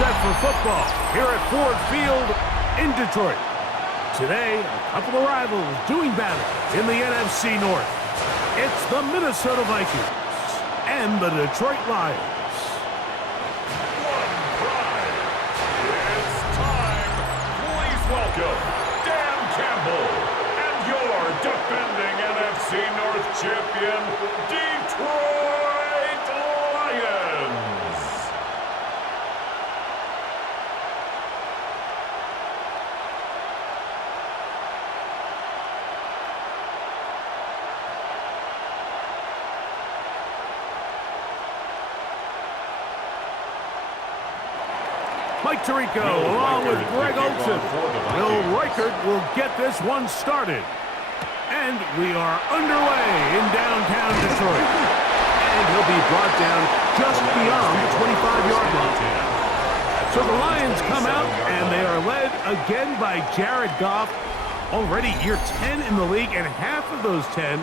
set for football here at Ford Field in Detroit. Today, a couple of rivals doing battle in the NFC North. It's the Minnesota Vikings and the Detroit Lions. It's time. Please welcome Dan Campbell and your defending NFC North champion, Detroit Lions. Mike Tirico along with Greg Olson. Will Reichert will get this one started. And we are underway in downtown Detroit. And he'll be brought down just beyond the 25-yard line. So the Lions come out, and they are led again by Jared Goff. Already year 10 in the league, and half of those 10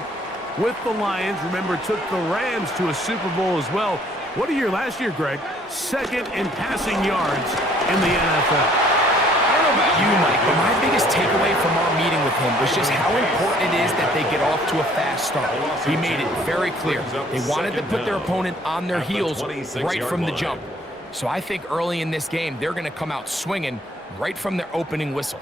with the Lions. Remember, took the Rams to a Super Bowl as well. What a year last year, Greg. Second in passing yards in the NFL. I don't know about you, Mike, but my biggest takeaway from our meeting with him was just how important it is that they get off to a fast start. He made it very clear. They wanted to put their opponent on their heels right from the jump. So I think early in this game, they're going to come out swinging right from their opening whistle.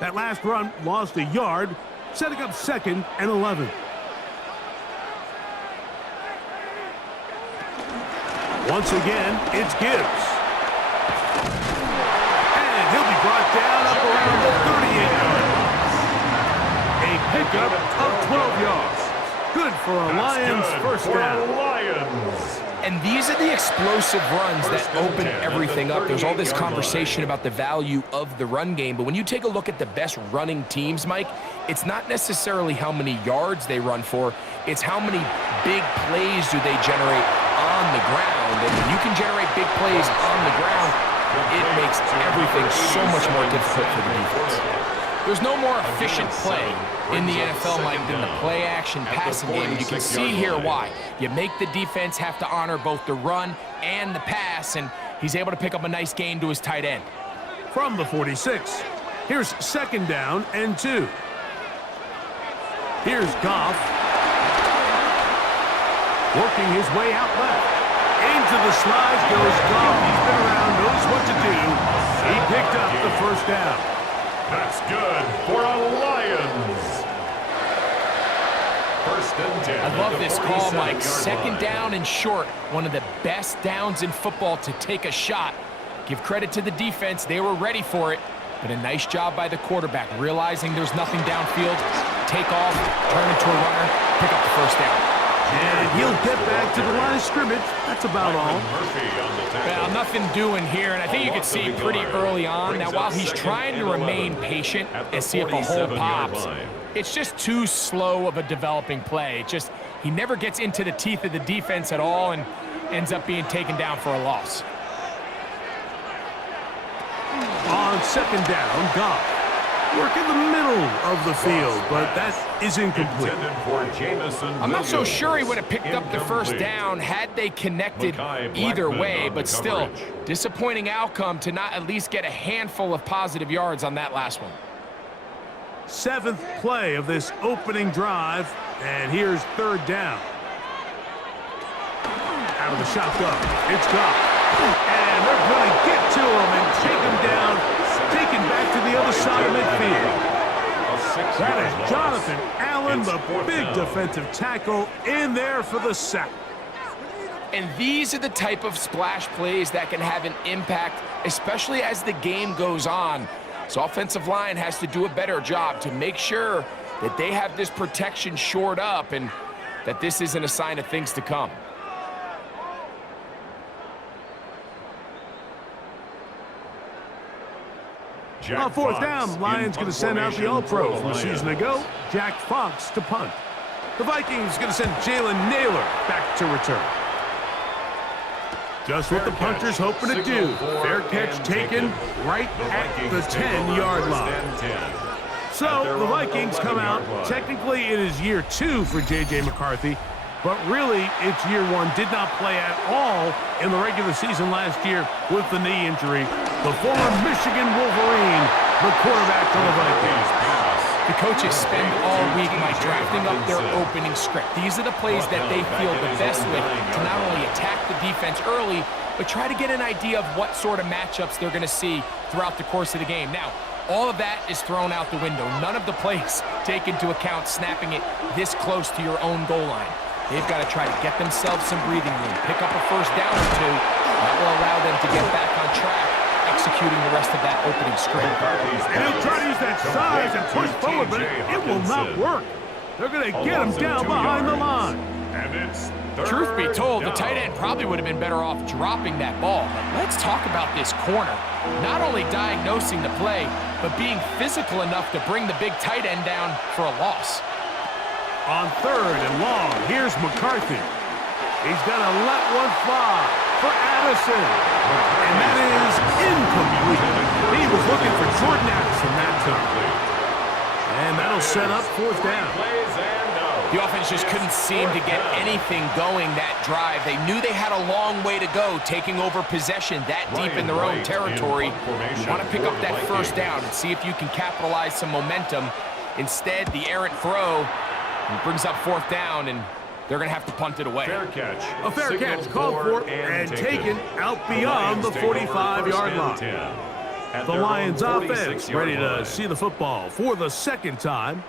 That last run lost a yard, setting up 2nd and 11. Once again, it's Gibbs. And he'll be brought down up around the 38-yard line. A pickup of 12 yards. Good for a Lions first down. And these are the explosive runs that open everything up. There's all this conversation about the value of the run game, but when you take a look at the best running teams, Mike, it's not necessarily how many yards they run for, it's how many big plays do they generate on the ground. And when you can generate big plays on the ground, it makes everything so much more difficult for the defense. There's no more efficient play in the NFL, Mike, than the play-action passing game. And you can see here why. You make the defense have to honor both the run and the pass, and he's able to pick up a nice gain to his tight end. From the 46, here's 2nd down and 2. Here's Goff. Working his way out left. Into the slides goes Goff. He's been around, knows what to do. He picked up the first down. That's good for a Lions. 1st and 10. I love this call, Mike. 2nd down and short. One of the best downs in football to take a shot. Give credit to the defense. They were ready for it. But a nice job by the quarterback, realizing there's nothing downfield. Take off, turn into a runner, pick up the first down. And he'll get back to the line of scrimmage. That's about all. Well, nothing doing here, and I think you can see pretty early on. Now, while he's trying to remain patient and see if a hole pops, it's just too slow of a developing play. He never gets into the teeth of the defense at all and ends up being taken down for a loss. On 2nd down, Goff. Work in the middle of the field, but that is incomplete. I'm not so sure he would have picked up the first down had they connected either way, but still, disappointing outcome to not at least get a handful of positive yards on that last one. 7th play of this opening drive, and here's 3rd down. Out of the shotgun, it's Goff. And they're going to get to him and take him down. Taken back to the other side of midfield. That is Jonathan Allen, the big defensive tackle, in there for the sack. And these are the type of splash plays that can have an impact, especially as the game goes on. So offensive line has to do a better job to make sure that they have this protection shored up and that this isn't a sign of things to come. On 4th down, Lions going to send out the All-Pro from a season ago, Jack Fox, to punt. The Vikings going to send Jalen Naylor back to return. Just what the punter's hoping to do. Fair catch taken right at the 10-yard line. So the Vikings come out. Technically, it is year 2 for J.J. McCarthy, but really it's year one. Did not play at all in the regular season last year with the knee injury. The former Michigan Wolverine, the quarterback for the Vikings. The coaches spend all week drafting up their opening script. These are the plays that they feel the best with to not only attack the defense early, but try to get an idea of what sort of matchups they're going to see throughout the course of the game. Now, all of that is thrown out the window. None of the plays take into account snapping it this close to your own goal line. They've got to try to get themselves some breathing room, pick up a first down or two. That will allow them to get back on track, executing the rest of that opening script. And he'll try to use that size and push forward, but it will not work. They're going to get him down behind the line. And it's Truth be told, the tight end probably would have been better off dropping that ball. But let's talk about this corner. Not only diagnosing the play, but being physical enough to bring the big tight end down for a loss. On 3rd and long, here's McCarthy. He's going to let one fly for Addison. And that is incomplete. He was looking for Jordan Addison that time. And that'll set up 4th down. The offense just couldn't seem to get anything going that drive. They knew they had a long way to go, taking over possession that deep in their own territory. You want to pick up that first down and see if you can capitalize some momentum. Instead, the errant throw brings up 4th down, and they're going to have to punt it away. Fair catch. A fair catch called for and taken out beyond the 45-yard line. The Lions offense ready to see the football for the 2nd time.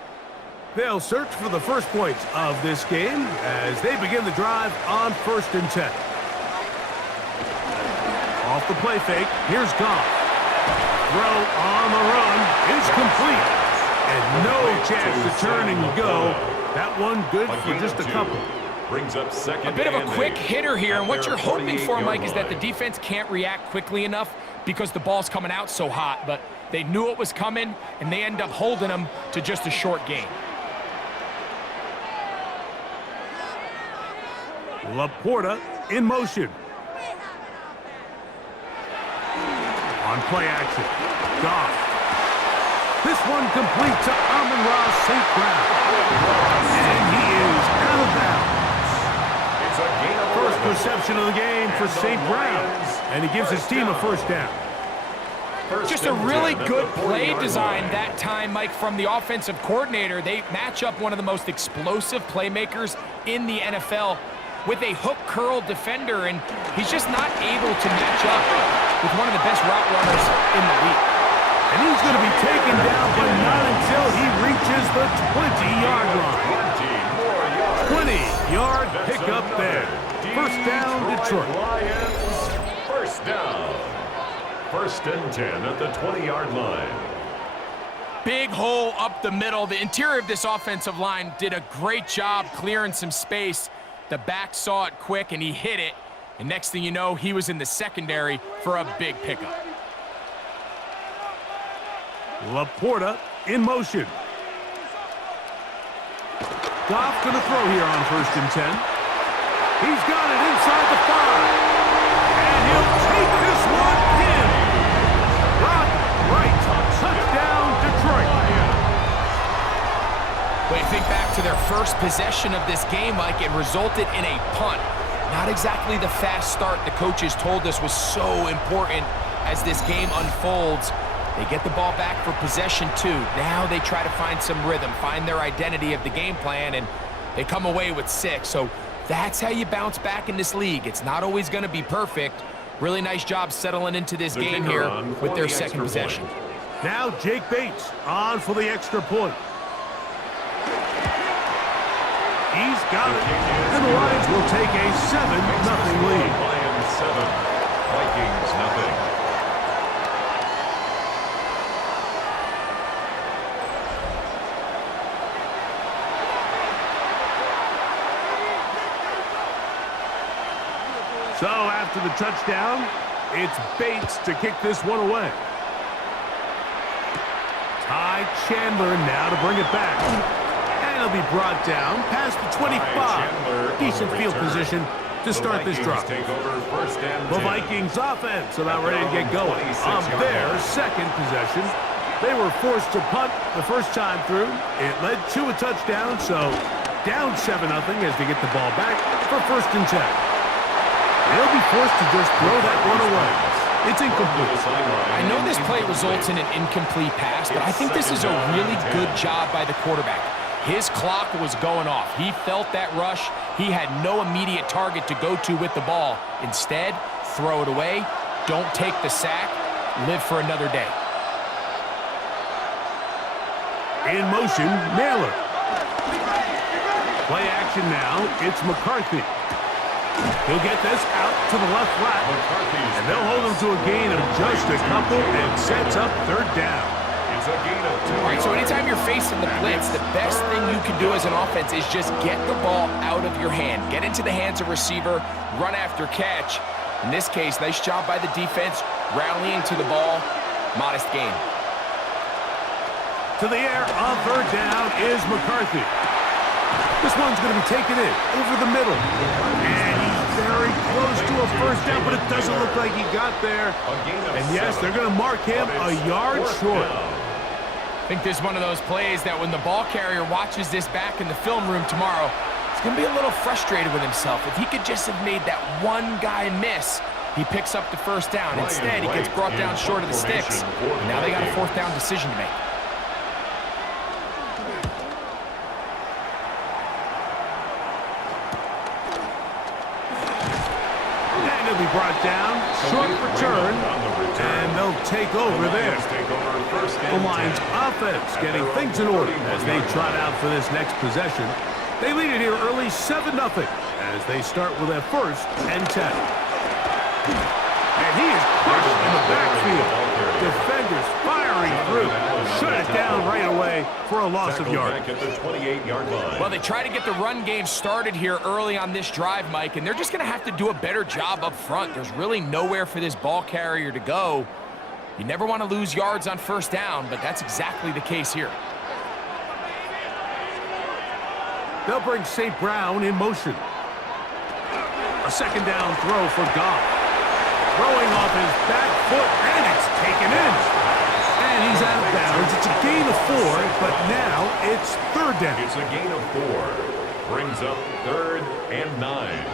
They'll search for the first points of this game as they begin the drive on 1st and 10. Off the play fake, here's Goff. Throw on the run is complete. And no chance to turn and go. That one good for just a couple. Brings up 2nd. A bit of a quick hitter here, and what you're hoping for, Mike, is that the defense can't react quickly enough because the ball's coming out so hot. But they knew it was coming, and they end up holding them to just a short gain. Laporta in motion. On play action, Goff. This one complete to Amon-Ra St. Brown. And he is out of bounds. It's a gain of First reception of the game for St. Brown. And he gives his team a first down. Just a really good play design that time, Mike, from the offensive coordinator. They match up one of the most explosive playmakers in the NFL with a hook curl defender, and he's just not able to match up with one of the best route runners in the league. And he's going to be taken down, but not until he reaches the 20-yard line. 20-yard pickup there. First down, Detroit. First down. 1st and 10 at the 20-yard line. Big hole up the middle. The interior of this offensive line did a great job clearing some space. The back saw it quick, and he hit it. And next thing you know, he was in the secondary for a big pickup. Laporta in motion. Goff going to throw here on 1st and 10. He's got it inside the 5. And he'll take this one in. Rock right. Touchdown, Detroit. When you think back to their first possession of this game, Mike, it resulted in a punt. Not exactly the fast start the coaches told us was so important as this game unfolds. They get the ball back for possession 2. Now they try to find some rhythm, find their identity of the game plan, and they come away with 6. So that's how you bounce back in this league. It's not always going to be perfect. Really nice job settling into this game here with their 2nd possession. Now Jake Bates on for the extra point. He's got it. And the Lions will take a 7-0 lead. Lions 7, Vikings nothing. So after the touchdown, it's Bates to kick this one away. Ty Chandler now to bring it back. And he'll be brought down past the 25. Decent field position to start this drive. The Vikings offense about ready to get going on their 2nd possession. They were forced to punt the first time through. It led to a touchdown, so down 7-0 as they get the ball back for 1st and 10. They'll be forced to just throw that one away. It's incomplete. I know this play results in an incomplete pass, but I think this is a really good job by the quarterback. His clock was going off. He felt that rush. He had no immediate target to go to with the ball. Instead, throw it away. Don't take the sack. Live for another day. In motion, Naylor. Play action now. It's McCarthy. He'll get this out to the left flat. And they'll hold him to a gain of just a couple and sets up 3rd down. It's a gain of 2. All right, so anytime you're facing the blitz, the best thing you can do as an offense is just get the ball out of your hand. Get into the hands of receiver, run after catch. In this case, nice job by the defense, rallying to the ball. Modest gain. To the air on 3rd down is McCarthy. This one's going to be taken in over the middle. And he's very close to a 1st down, but it doesn't look like he got there. And yes, they're going to mark him a yard short. I think this is one of those plays that when the ball carrier watches this back in the film room tomorrow, he's going to be a little frustrated with himself. If he could just have made that one guy miss, he picks up the 1st down. Instead, he gets brought down short of the sticks. And now they got a 4th down decision to make. Be brought down, short return, and they'll take over there. The Lions offense getting things in order as they trot out for this next possession. They lead it here early 7-0 as they start with a 1st and 10. And he is crushed in the backfield. Defenders firing through. Shut it down right away for a loss of yard. At the 28-yard line. Well, they try to get the run game started here early on this drive, Mike, and they're just going to have to do a better job up front. There's really nowhere for this ball carrier to go. You never want to lose yards on 1st down, but that's exactly the case here. They'll bring St. Brown in motion. A 2nd down throw for Goff. Throwing off his back foot, and it's taken in. And he's out of bounds. It's a gain of 4, but now it's 3rd down. It's a gain of 4. Brings up 3rd and 9.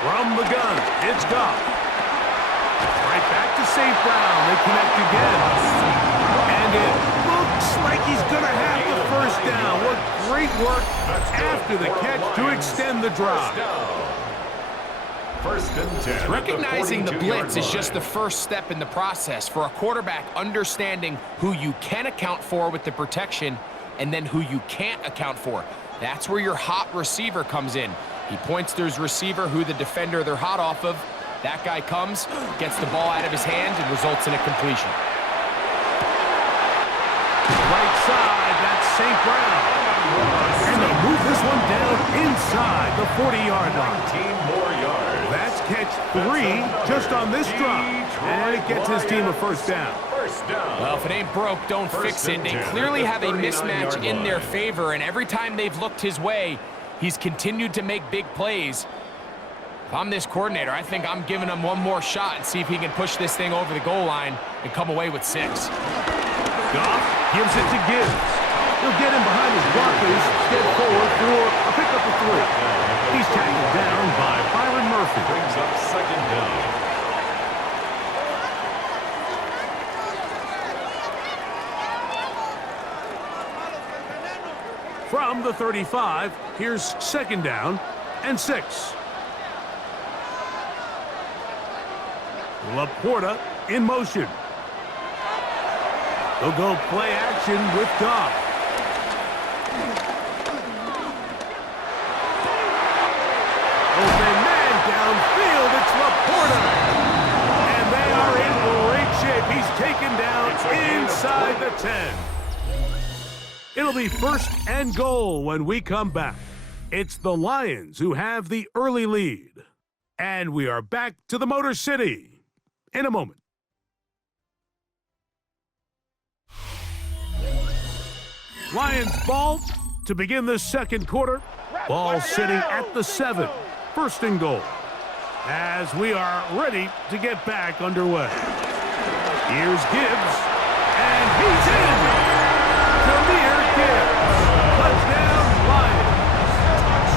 From the gun, it's Goff. Right back to St. Brown. They connect again. And it looks like he's going to have the 1st down. What great work after the catch to extend the drive. 1st and 10. Recognizing the blitz is just the first step in the process. For a quarterback, understanding who you can account for with the protection and then who you can't account for. That's where your hot receiver comes in. He points to his receiver, who the defender they're hot off of. That guy comes, gets the ball out of his hand, and results in a completion. Right side, that's St. Brown. And they'll move this one down inside the 40-yard line. 19 more yards. That's catch 3 just on this drive. And it gets his team a 1st down. 1st down. Well, if it ain't broke, don't fix it. They clearly have a mismatch in their favor, and every time they've looked his way, he's continued to make big plays. If I'm this coordinator, I think I'm giving him one more shot and see if he can push this thing over the goal line and come away with 6. Goff gives it to Gibbs. He'll get him behind his blockers, step forward for a pickup of 3. He's tackled down by Byron Murphy. Brings up 2nd down. From the 35, here's 2nd down and 6. Laporta in motion. They'll go play action with Goff. Open man downfield. It's Laporta. And they are in great shape. He's taken down inside the 10. It'll be 1st and goal when we come back. It's the Lions who have the early lead. And we are back to the Motor City in a moment. Lions ball to begin the 2nd quarter. Ball sitting at the 7. First and goal. As we are ready to get back underway. Here's Gibbs. And he's in. Jameer Gibbs. Touchdown, Lions.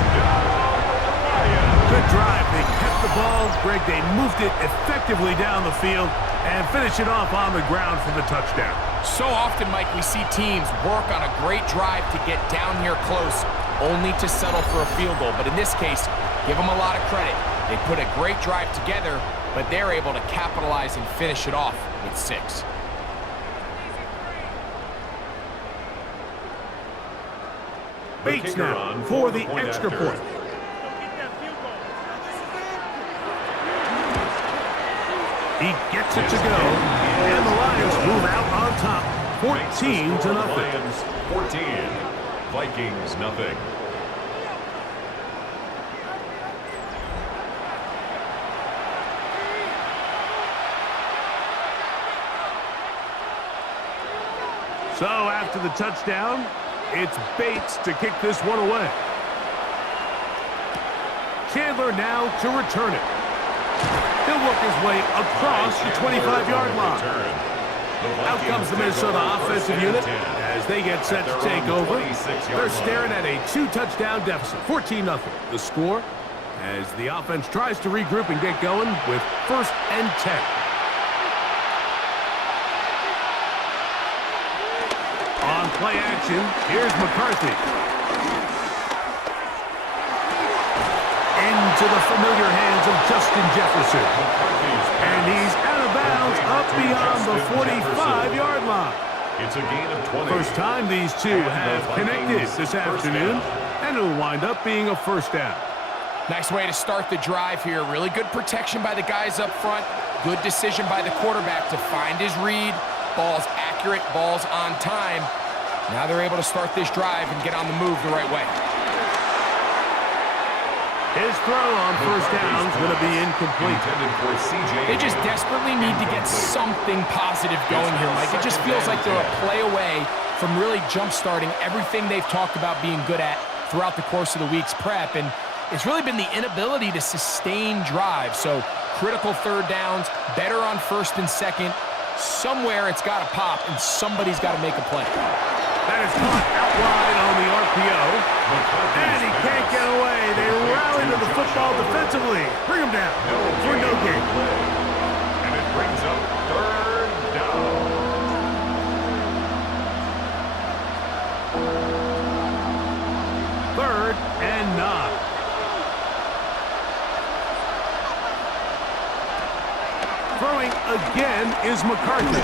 Good drive. They kept the ball. Greg, they moved it effectively down the field and finish it off on the ground for the touchdown. So often, Mike, we see teams work on a great drive to get down here close, only to settle for a field goal. But in this case, give them a lot of credit. They put a great drive together, but they're able to capitalize and finish it off with 6. Bates now for the extra point. He gets it to go, and the Lions move out on top, 14-0. Lions 14, Vikings nothing. So after the touchdown, it's Bates to kick this one away. Chandler now to return it. He'll work his way across the 25-yard line. Out comes the Minnesota offensive unit as they get set to take over. They're staring at a 2-touchdown deficit, 14-0. The score as the offense tries to regroup and get going with 1st and 10. On play action, here's McCarthy. Into the familiar hands of Justin Jefferson. And he's out of bounds up beyond the 45-yard line. It's a gain of 20. First time these two have connected this afternoon, and it'll wind up being a first down. Nice way to start the drive here. Really good protection by the guys up front. Good decision by the quarterback to find his read. Ball's accurate, ball's on time. Now they're able to start this drive and get on the move the right way. His throw on first down is going to be incomplete. They just desperately need to get something positive going here, Mike. It just feels like they're a play away from really jump-starting everything they've talked about being good at throughout the course of the week's prep. And it's really been the inability to sustain drive. So critical third downs, better on 1st and 2nd. Somewhere it's got to pop, and somebody's got to make a play. That is caught out wide on the RPO. And he can't get away. They rally to the football defensively. Bring him down for no gain. And it brings up 3rd down. Third and 9. Throwing again is McCarthy.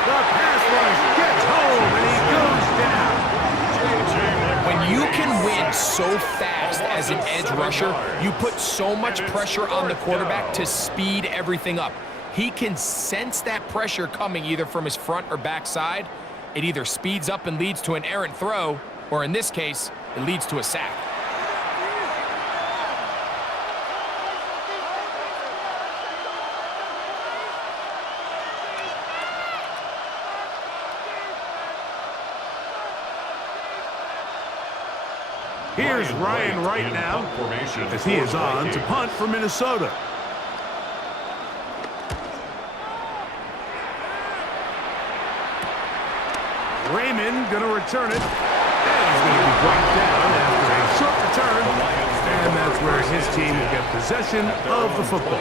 The pass rush gets home, and he goes down. When you can win so fast as an edge rusher, you put so much pressure on the quarterback to speed everything up. He can sense that pressure coming either from his front or back side. It either speeds up and leads to an errant throw, or in this case, it leads to a sack. Here's Ryan Wright now, as he is on to punt for Minnesota. Raymond going to return it, and he's going to be brought down after a short return, and that's where his team will get possession of the football.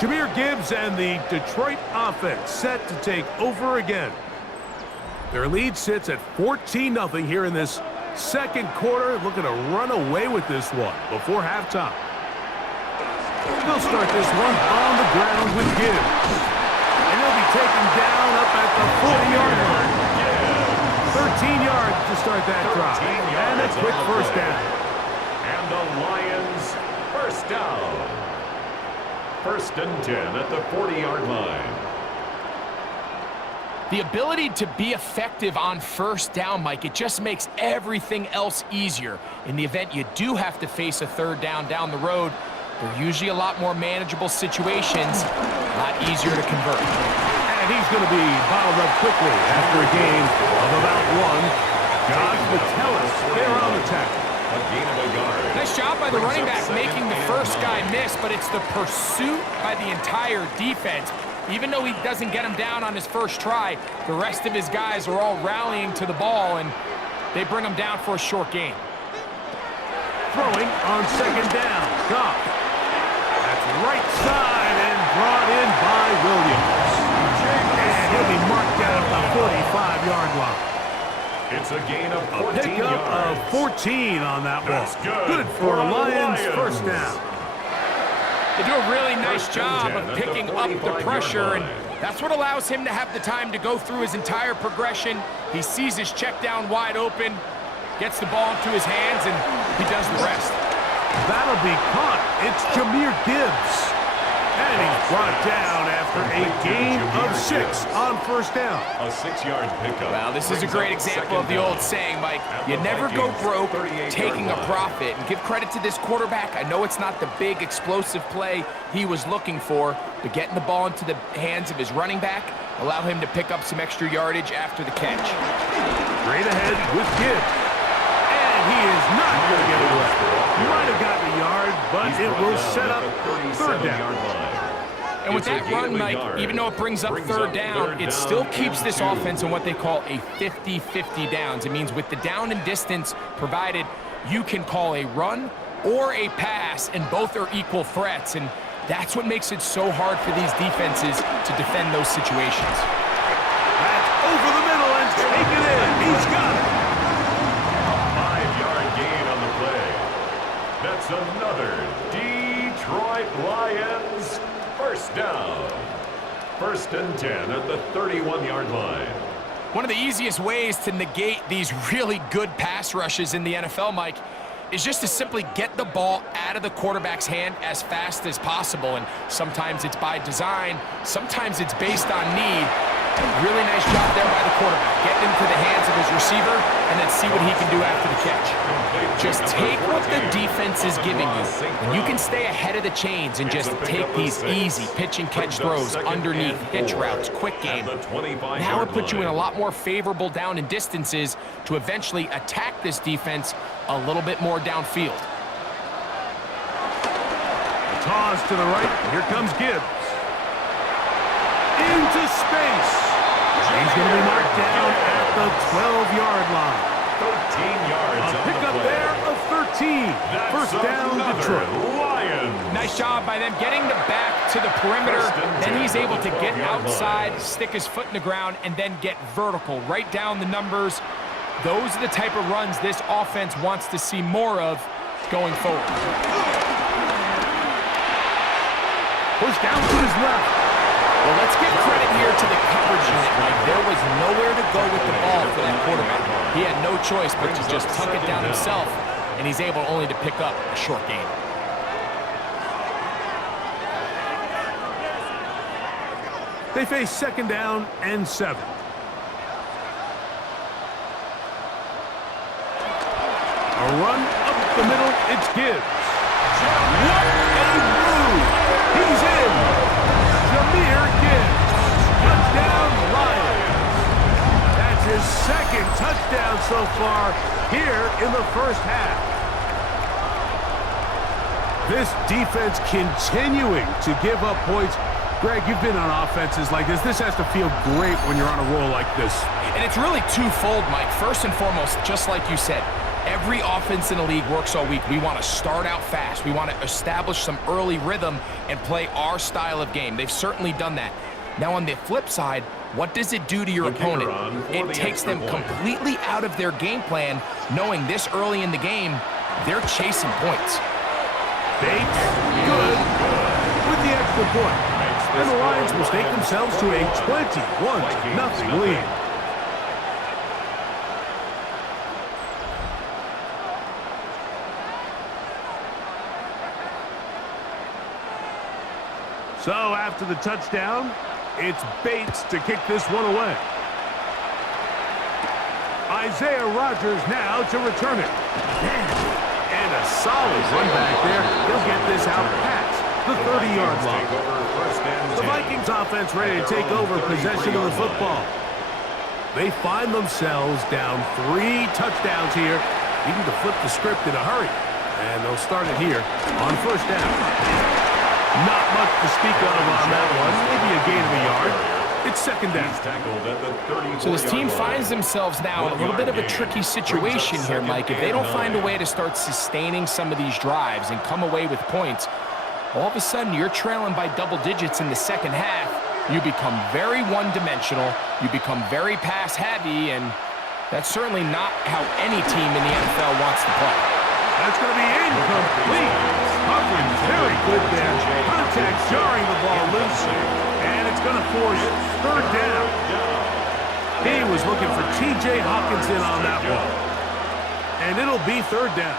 Jameer Gibbs and the Detroit offense set to take over again. Their lead sits at 14-0 here in this second quarter, looking to run away with this one before halftime. They'll start this one on the ground with Gibbs. And he'll be taken down up at the 40-yard line. 13 yards to start that drive. And a quick first down. And the Lions first down. 1st and 10 at the 40-yard line. The ability to be effective on first down, Mike, it just makes everything else easier. In the event you do have to face a third down the road, they're usually a lot more manageable situations, a lot easier to convert. And he's going to be bottled up quickly after a gain of about 1. Josh Metellus there on the tackle. A gain of a yard. Nice job by the running back making the first guy miss, but it's the pursuit by the entire defense. Even though he doesn't get him down on his first try, the rest of his guys are all rallying to the ball, and they bring him down for a short gain. Throwing on second down. Goff. That's right side and brought in by Williams. And he'll be marked down at the 45-yard line. It's a gain of 14 Pickup yards. of 14 on that ball. That's Good for a Lions first down. They do a really nice First and job 10 of at the picking up the 45-yard pressure, and line. that's what allows him to have the time to go through his entire progression. He sees his check down wide open, gets the ball into his hands, and he does the rest. That'll be caught. It's Jahmyr Gibbs. And he's brought down after a gain of 6 on first down. A 6-yard pickup. Well, this is a great example of the old saying, Mike. You never go broke taking a profit. And give credit to this quarterback. I know it's not the big explosive play he was looking for, but getting the ball into the hands of his running back allow him to pick up some extra yardage after the catch. Straight ahead with Gibbs. And he is not going to get away. He might have gotten a yard, but it will set up third down. And with that run, Mike, even though it brings up third down, it still keeps this offense in what they call a 50-50 downs. It means with the down and distance provided, you can call a run or a pass, and both are equal threats. And that's what makes it so hard for these defenses to defend those situations. That's over the middle and taken in. He's got it. A 5-yard gain on the play. That's another Detroit Lions first down. First and 10 at the 31-yard line. One of the easiest ways to negate these really good pass rushes in the NFL, Mike, is just to simply get the ball out of the quarterback's hand as fast as possible. And sometimes it's by design, sometimes it's based on need. Really nice job there by the quarterback, getting into the hands of his receiver and then see what he can do after the catch. Just take what the defense is giving you, and you can stay ahead of the chains and just take these easy pitch and catch throws underneath, hitch routes, quick game. Now it puts you in a lot more favorable down and distances to eventually attack this defense a little bit more downfield. A toss to the right. Here comes Gibbs. Into space. He's going to be marked down at the 12-yard line. 13 yards. A pickup there of 13. First down, Detroit. Lions. Nice job by them getting the back to the perimeter. Then he's able to get outside, stick his foot in the ground, and then get vertical. Right down the numbers. Those are the type of runs this offense wants to see more of going forward. Push down to his left. Well, let's give credit here to the coverage unit, Mike. There was nowhere to go with the ball for that quarterback. He had no choice but to just tuck it down himself, and he's able only to pick up a short gain. They face second down and 7. A run up the middle, it's Gibbs. What a move! He's in! Jahmyr Gibbs. Touchdown, Lions. That's his second touchdown so far here in the first half. This defense continuing to give up points. Greg, you've been on offenses like this. This has to feel great when you're on a roll like this. And it's really twofold, Mike. First and foremost, just like you said, every offense in the league works all week. We want to start out fast. We want to establish some early rhythm and play our style of game. They've certainly done that. Now, on the flip side, what does it do to your opponent? It takes them completely out of their game plan, knowing this early in the game, they're chasing points. Bates, good, with the extra point. And the Lions will take themselves to a 21-0 lead. So after the touchdown, it's Bates to kick this one away. Isaiah Rodgers now to return it. And a solid run back there. He'll get this out past the 30-yard line. The Vikings offense ready to take over possession of the football. They find themselves down 3 touchdowns here needing to flip the script in a hurry. And they'll start it here on first down. Not much to speak of on that one. Maybe a gain of a yard. It's second down. So this team finds themselves now in a little bit of a tricky situation here, Mike. If they don't find a way to start sustaining some of these drives and come away with points, all of a sudden you're trailing by double digits in the second half. You become very one-dimensional. You become very pass-heavy, and that's certainly not how any team in the NFL wants to play. That's going to be incomplete. Coverage very good there. Contact jarring the ball loose. And it's going to force third down. He was looking for T.J. Hawkinson on that one. And it'll be third down.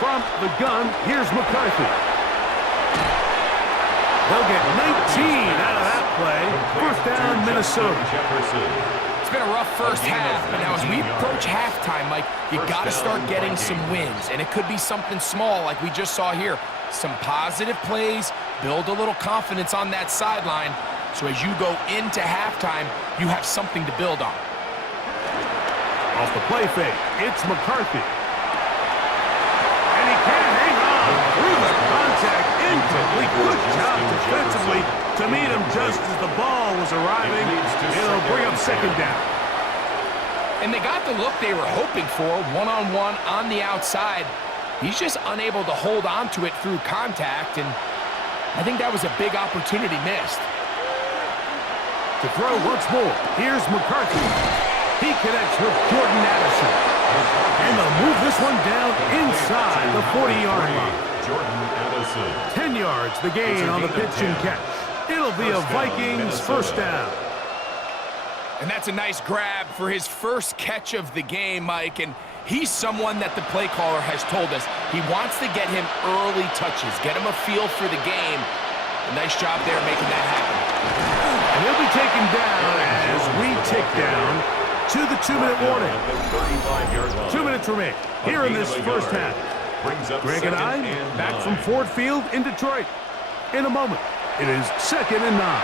From the gun, here's McCarthy. They'll get 19 out of that play. First down, Minnesota. It's been a rough first half, but now as we approach halftime, Mike, you got to start getting some wins. And it could be something small like we just saw here. Some positive plays, build a little confidence on that sideline. So as you go into halftime, you have something to build on. Off the play fake, it's McCarthy. And he can't hang on through the contact. Incomplete. Good job defensively to meet him just as the ball was arriving. It'll bring up second down. And they got the look they were hoping for, one-on-one on the outside. He's just unable to hold on to it through contact, and I think that was a big opportunity missed. To throw once more, here's McCarthy. He connects with Jordan Addison. And they'll move this one down inside the 40-yard line. Jordan Addison. 10 yards, the gain on the pitch and catch. It'll be a Vikings first down. And that's a nice grab for his first catch of the game, Mike. And he's someone that the play caller has told us he wants to get him early touches, get him a feel for the game. A nice job there making that happen. And he'll be taken down as we tick down to the 2-minute warning. 2 minutes remain here in this first half. Greg and I back from Ford Field in Detroit. In a moment, it is 2nd and 9.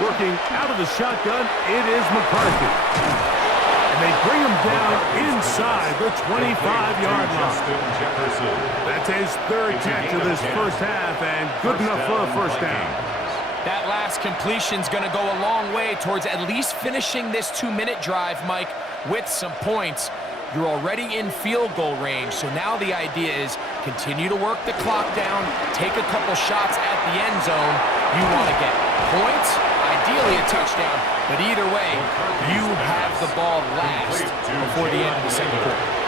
Working out of the shotgun, it is McCarthy. And they bring him down inside the 25-yard line. That's his third catch of this first half, and good enough for a first down. That last completion's going to go a long way towards at least finishing this 2-minute drive, Mike, with some points. You're already in field goal range, so now the idea is continue to work the clock down, take a couple shots at the end zone. You want to get points, ideally a touchdown, but either way, you have the ball last before the end of the second quarter.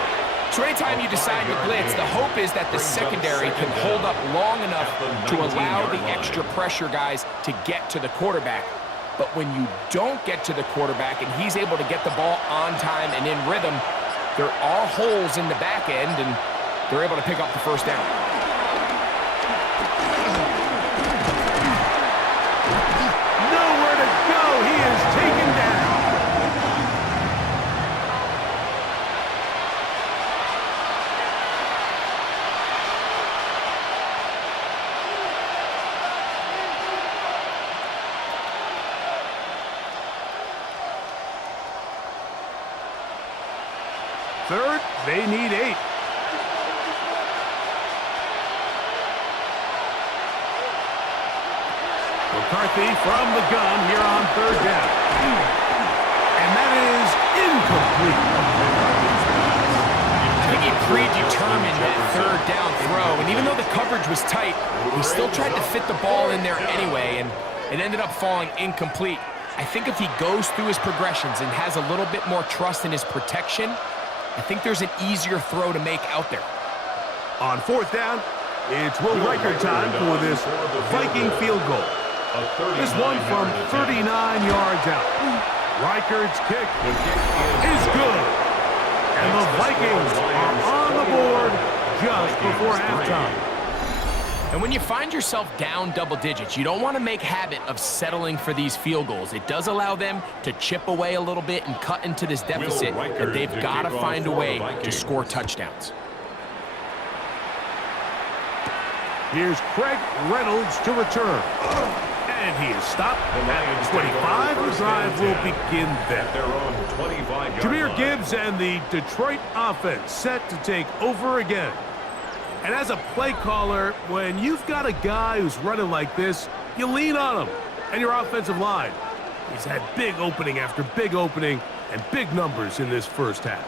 So anytime you decide to blitz, the hope is that the secondary can hold up long enough to allow the extra pressure guys to get to the quarterback. But when you don't get to the quarterback and he's able to get the ball on time and in rhythm, there are holes in the back end, and they're able to pick up the first down. Nowhere to go. He is taken down. Third, they need 8. McCarthy from the gun here on third down. And that is incomplete. I think he predetermined that third down throw, and even though the coverage was tight, he still tried to fit the ball in there anyway, and it ended up falling incomplete. I think if he goes through his progressions and has a little bit more trust in his protection, I think there's an easier throw to make out there. On fourth down, it's Will Riker time for this Viking field goal. This one from 39 yards out. Riker's kick is good. And the Vikings are on the board just before halftime. And when you find yourself down double digits, you don't want to make habit of settling for these field goals. It does allow them to chip away a little bit and cut into this deficit, but they've got to find a way to score touchdowns. Here's Craig Reynolds to return. And he is stopped at 25. The drive will begin there. Their own 25-yard Jahmyr line. Gibbs and the Detroit offense set to take over again. And as a play caller, when you've got a guy who's running like this, you lean on him and your offensive line. He's had big opening after big opening and big numbers in this first half.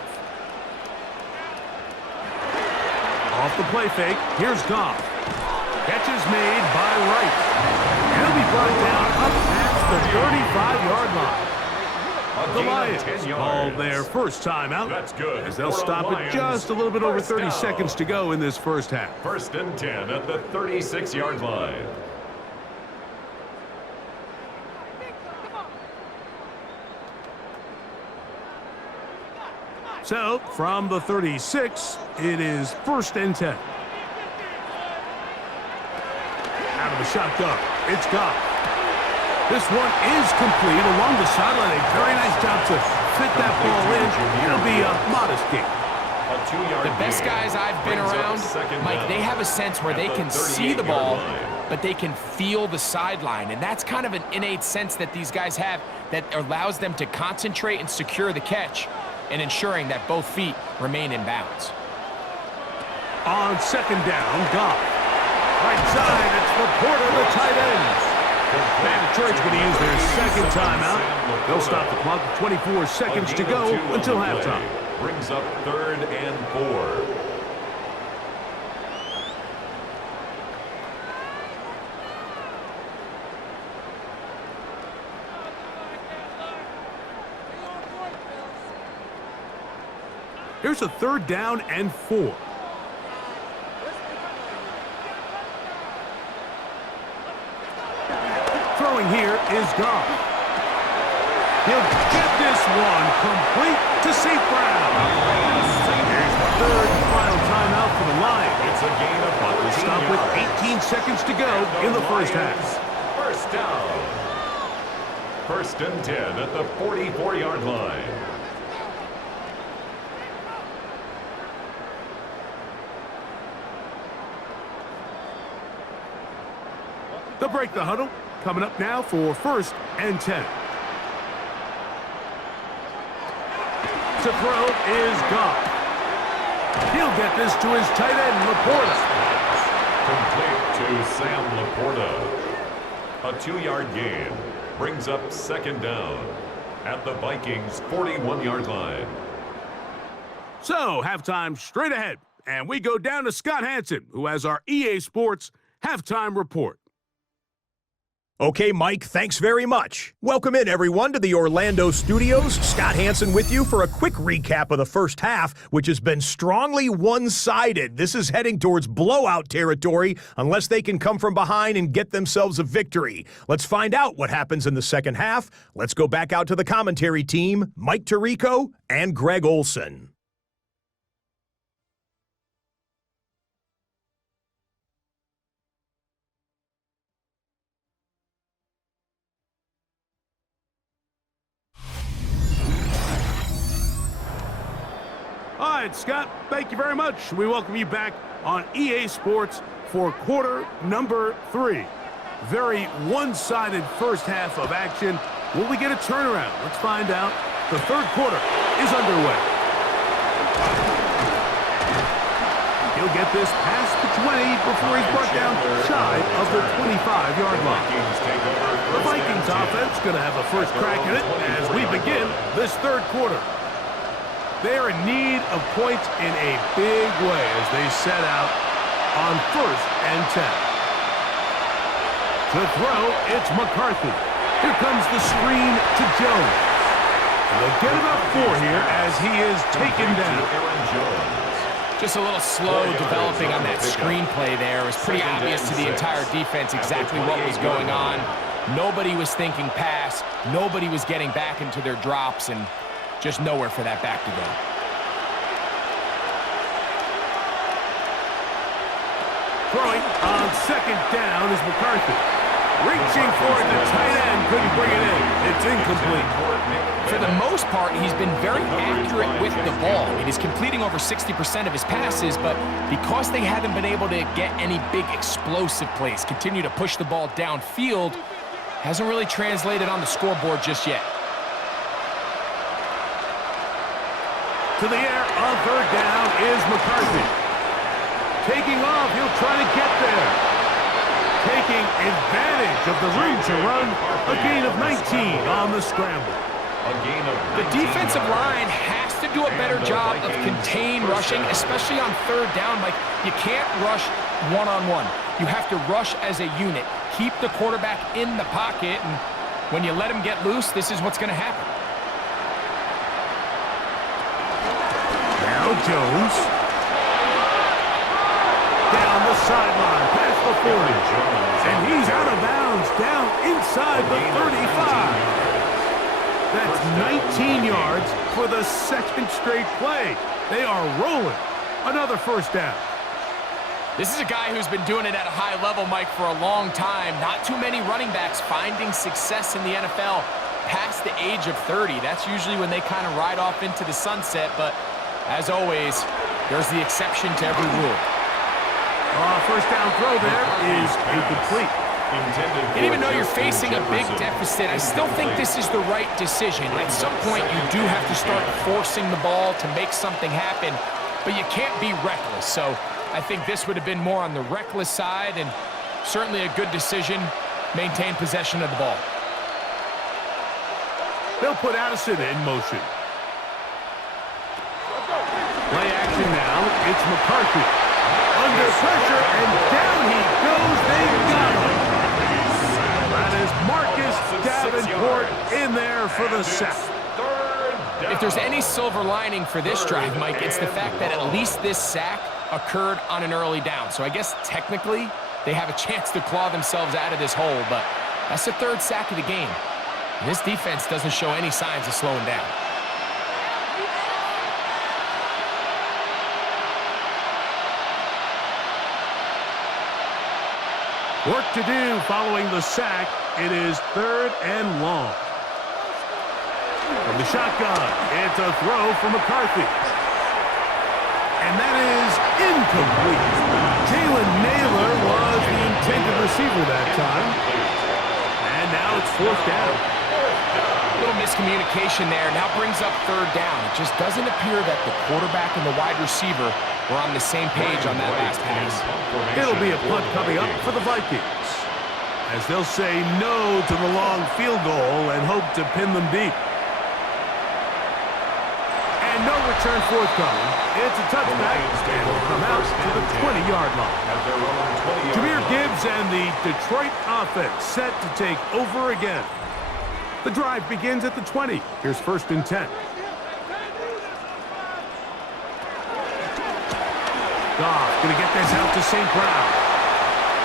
Off the play fake, here's Goff. Catch is made by Wright. And he'll be brought down up past the 35-yard line. The Lions call their first time out. That's good. As they'll For the stop it Lions, just a little bit over first 30 down. seconds to go in this first half. 1st and 10 at the 36-yard line. So, from the 36, it is 1st and 10. Out of the shotgun, it's Goff. This one is complete along the sideline. A very nice job to fit that ball in. It'll be a modest gain. A 2-yard The best gain guys I've been brings up around, second Mike, down they have a sense where at they the can see the ball, 38-yard line. but they can feel the sideline. And that's kind of an innate sense that these guys have that allows them to concentrate and secure the catch and ensuring that both feet remain in bounds. On 2nd down, Goff. Right side, it's Laporta, the tight end. And Detroit's going to use their second timeout. They'll stop the clock with 24 seconds to go until halftime. Brings up 3rd and 4. Here's a 3rd down and 4. Throwing here is Goff. He'll get this one complete to St. Brown. Here's the 3rd and final timeout for the Lions. It's a gain of We'll stop with 18 seconds to go in the first half. First down. 1st and 10 at the 44-yard line. They'll break the huddle. Coming up now for 1st and 10. To throw is Goff. He'll get this to his tight end, Laporta. Complete to Sam Laporta. A 2-yard gain brings up 2nd down at the Vikings 41-yard line. So, halftime straight ahead. And we go down to Scott Hansen, who has our EA Sports halftime report. Okay, Mike, thanks very much. Welcome in, everyone, to the Orlando studios. Scott Hansen with you for a quick recap of the first half, which has been strongly one-sided. This is heading towards blowout territory unless they can come from behind and get themselves a victory. Let's find out what happens in the second half. Let's go back out to the commentary team, Mike Tirico and Greg Olson. All right, Scott, thank you very much. We welcome you back on EA Sports for quarter number 3. Very one-sided first half of action. Will we get a turnaround? Let's find out. The third quarter is underway. He'll get this past the 20 before he's brought down shy of the 25-yard line. The Vikings offense going to have a first crack at it as we begin this third quarter. They are in need of points in a big way as they set out on 1st and 10. To throw, it's McCarthy. Here comes the screen to Jones. And they'll get about 4 here as he is taken down. Just a little slow developing on that screenplay there. It was pretty obvious to the entire defense exactly what was going on. Nobody was thinking pass. Nobody was getting back into their drops, and just nowhere for that back to go. Throwing on 2nd down is McCarthy. Reaching for it, the tight end couldn't bring it in. It's incomplete. For the most part, he's been very accurate with the ball. I mean, he's completing over 60% of his passes, but because they haven't been able to get any big explosive plays, continue to push the ball downfield, hasn't really translated on the scoreboard just yet. To the air on third down is McCarthy. Taking off, he'll try to get there. Taking advantage of the room to run, a gain of 19 on the scramble. The defensive line has to do a better job of contained rushing, especially on third down. Like, you can't rush one-on-one. You have to rush as a unit. Keep the quarterback in the pocket, and when you let him get loose, this is what's going to happen. Now Jones. Down the sideline, past the 40. And he's out of bounds, down inside the 35. That's 19 yards for the second straight play. They are rolling. Another first down. This is a guy who's been doing it at a high level, Mike, for a long time. Not too many running backs finding success in the NFL past the age of 30. That's usually when they kind of ride off into the sunset, but as always, there's the exception to every rule. First down throw there is incomplete. And even though you're facing a big deficit, I still think this is the right decision. At some point, you do have to start forcing the ball to make something happen, but you can't be reckless. So I think this would have been more on the reckless side, and certainly a good decision. Maintain possession of the ball. They'll put Addison in motion. Play action now. It's McCarthy. Under pressure, and down he goes. They got him. That is Marcus Davenport in there for the sack. If there's any silver lining for this drive, Mike, it's the fact that at least this sack occurred on an early down. So I guess technically they have a chance to claw themselves out of this hole, but that's the third sack of the game. And this defense doesn't show any signs of slowing down. Work to do following the sack. It is third and long. From the shotgun, it's a throw for McCarthy. And that is incomplete. Jalen Naylor was the intended receiver that time. And now it's fourth down. A little miscommunication there. Now brings up third down. It just doesn't appear that the quarterback and the wide receiver were on the same page on that last pass. It'll be a punt coming up for the Vikings, as they'll say no to the long field goal and hope to pin them deep. And no return forthcoming. It's a touchback, and it'll come out to the 20-yard line. Jahmyr Gibbs and the Detroit offense set to take over again. The drive begins at the 20. Here's first and 10. Goff going to get this out to St. Brown.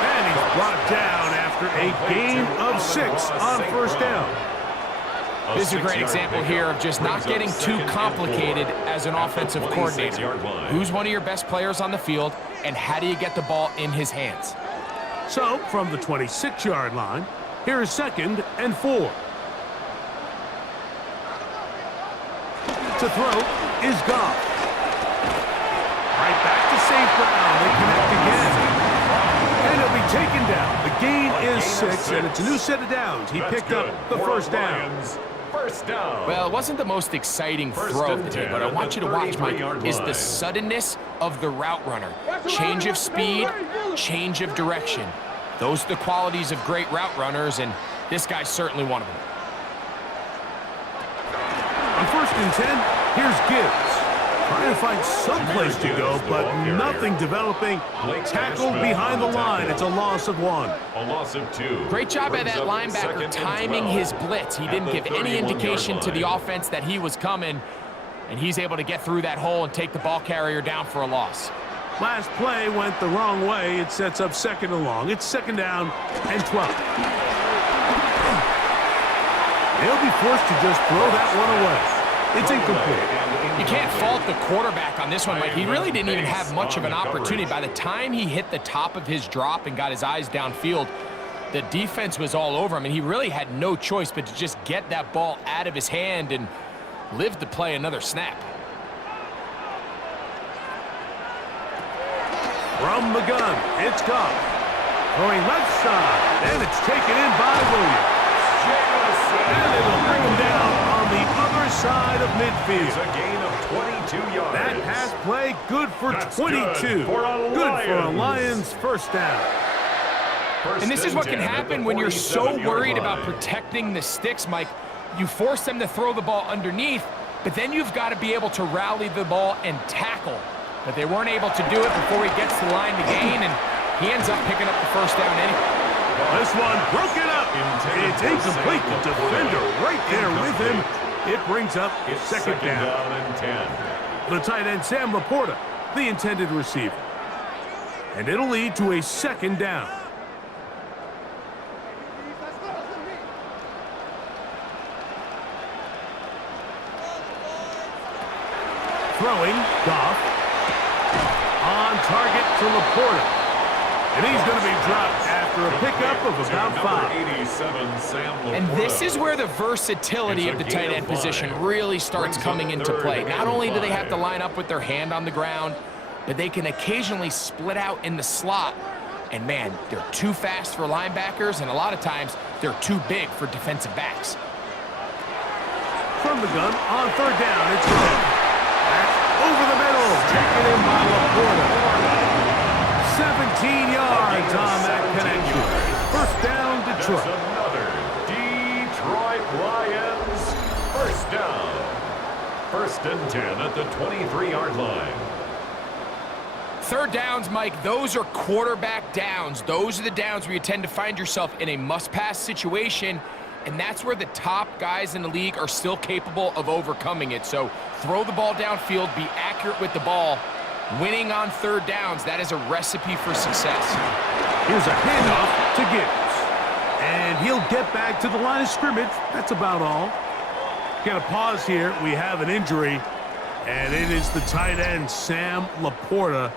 And he's brought down after a gain of 6 on first down. This is a great example here of just not getting too complicated as an offensive coordinator. Who's one of your best players on the field, and how do you get the ball in his hands? So, from the 26-yard line, here is second and 4. To throw is Goff. Right back to St. Brown. They connect again. And he'll be taken down. The gain is 6, and it's a new set of downs. He picked up the first down. Well, it wasn't the most exciting throw of the day, but I want you to watch, Mike, is the suddenness of the route runner. Change of speed, change of direction. Those are the qualities of great route runners, and this guy's certainly one of them. On first and 10, here's Gibbs. Trying to find some place to go, but nothing developing. Tackled behind the line. It's a loss of 1. A loss of 2. Great job by that linebacker timing his blitz. He didn't give any indication to the offense that he was coming, and he's able to get through that hole and take the ball carrier down for a loss. Last play went the wrong way. It sets up second and long. It's second down and 12. They'll be forced to just throw that one away. It's incomplete. You can't fault the quarterback on this one, Mike. He really didn't even have much of an opportunity. By the time he hit the top of his drop and got his eyes downfield, The defense was all over him, and he really had no choice but to just get that ball out of his hand and live to play another snap. From the gun, it's Goff. Throwing left side, and it's taken in by Williams. And it'll bring him down on the other side of midfield. It's a gain of 22 yards. That pass play, good for That's 22. Good for a Lions first down. And this is what can happen when you're so worried about protecting the sticks, Mike. You force them to throw the ball underneath, but then you've got to be able to rally the ball and tackle. But they weren't able to do it before he gets to the line to gain, and he ends up picking up the first down anyway. This one broken up. It's incomplete. The defender right there with him. It brings up second down and 10. The tight end, Sam Laporta, the intended receiver. And it'll lead to a second down. Throwing, Goff. On target to Laporta. And he's going to be dropped after a pickup of about 5. 87, Sam Laporta. And this is where the versatility of the tight end position really starts coming into play. Not only do they have to line up with their hand on the ground, but they can occasionally split out in the slot. And man, they're too fast for linebackers, and a lot of times they're too big for defensive backs. From the gun, on third down, it's good. That's over the middle, taken in by Laporta. 17 yards on that connection. First down, Detroit. That's another Detroit Lions first down. First and 10 at the 23-yard line. Third downs, Mike, those are quarterback downs. Those are the downs where you tend to find yourself in a must-pass situation, and that's where the top guys in the league are still capable of overcoming it. So throw the ball downfield, be accurate with the ball. Winning on third downs, that is a recipe for success. Here's a handoff to Gibbs. And he'll get back to the line of scrimmage. That's about all. Got to pause here. We have an injury. And it is the tight end, Sam Laporta,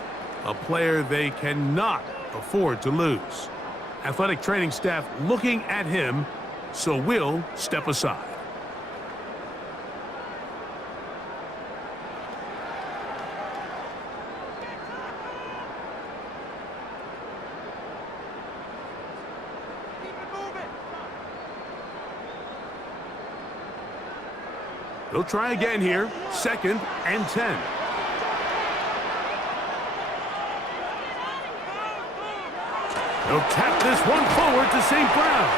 a player they cannot afford to lose. Athletic training staff looking at him, so we'll step aside. They'll try again here. Second and 10. They'll tap this one forward to St. Brown.